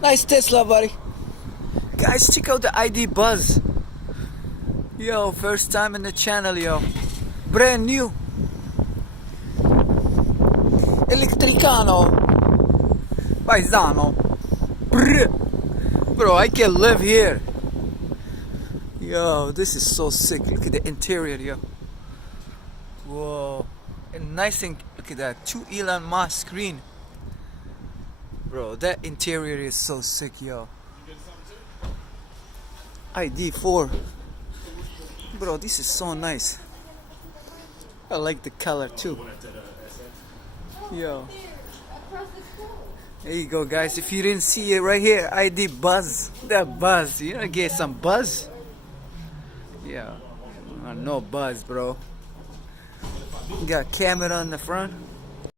Nice Tesla, buddy. Guys, check out the ID Buzz. Yo, first time in the channel, yo. Brand new. Electricano. Paisano. Brr. Bro, I can live here. Yo, this is so sick. Look at the interior, yo. Whoa. And nice thing, look at that. 2 Elon Musk screen. Bro, that interior is so sick, yo. ID4. Bro, this is so nice. I like the color too. Yo. There you go, guys. If you didn't see it right here, ID Buzz. That Buzz. You wanna get some buzz? Yeah. No buzz, bro. Got camera on the front.